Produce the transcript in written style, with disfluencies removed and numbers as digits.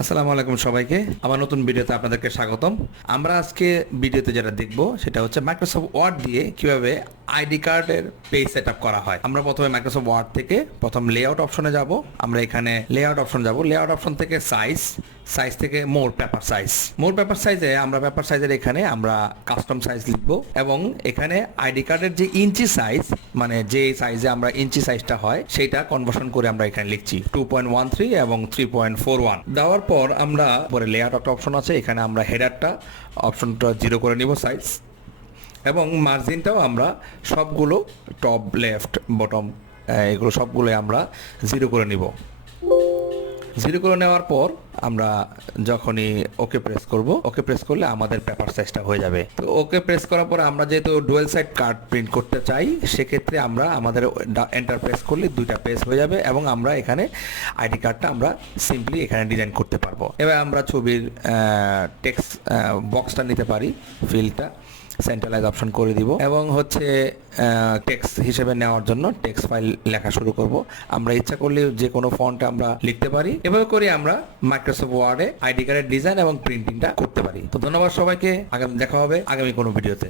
আসসালামু আলাইকুম সবাইকে আমার নতুন ভিডিওতে আপনাদেরকে স্বাগতম। আমরা আজকে ভিডিওতে যেটা দেখব সেটা হচ্ছে মাইক্রোসফট ওয়ার্ড দিয়ে কিভাবে আইডি কার্ডের পেজ সেটআপ করা হয়। আমরা প্রথমে মাইক্রোসফট ওয়ার্ড থেকে প্রথম লেআউট অপশনে যাব। আমরা এখানে লেআউট অপশন যাব। লেআউট অপশন থেকে সাইজ থেকে মোর পেপার সাইজে আমরা পেপার সাইজের এখানে আমরা কাস্টম সাইজ লিখব এবং এখানে আইডি কার্ডের যে ইঞ্চি সাইজ মানে যে সাইজে আমরা ইঞ্চি সাইজটা হয় সেটা কনভার্সন করে আমরা এখানে লিখছি 2.13 এবং 3.41 দেওয়ার পর আমরা পরে লেআউট একটা অপশন আছে, এখানে আমরা হেডারটা অপশনটা 0 করে নিব সাইজ এবং মার্জিনটাও আমরা সবগুলো টপ লেফট বটম এগুলো সবগুলো আমরা 0 করে নিব। 0 করে নেওয়ার পর আমরা যখনই ওকে প্রেস করব, ওকে প্রেস করলে আমাদের পেপার সাইজটা হয়ে যাবে। তো ওকে প্রেস করার পর আমরা যেহেতু ডুয়েল সাইড কার্ড প্রিন্ট করতে চাই সেক্ষেত্রে আমরা আমাদের এন্টার প্রেস করলে দুইটা পেজ হয়ে যাবে এবং আমরা এখানে আইডি কার্ডটা আমরা সিম্পলি এখানে ডিজাইন করতে পারবো। এবার আমরা ছবির টেক্সট বক্সটা নিতে পারি, ফিল্ডটা সেন্ট্রালাইজ অপশন করে দিব এবং হচ্ছে টেক্সট হিসেবে নেওয়ার জন্য টেক্সট ফাইল লেখা শুরু করব। আমরা ইচ্ছা করলে যে কোনো ফন্টে আমরা লিখতে পারি। এভাবে করে আমরা মাইক্রোসফট ওয়ার্ডে আইডি কার্ডের ডিজাইন এবং প্রিন্টিংটা করতে পারি। তো ধন্যবাদ সবাইকে, আগামী দেখা হবে আগামী কোনো ভিডিওতে।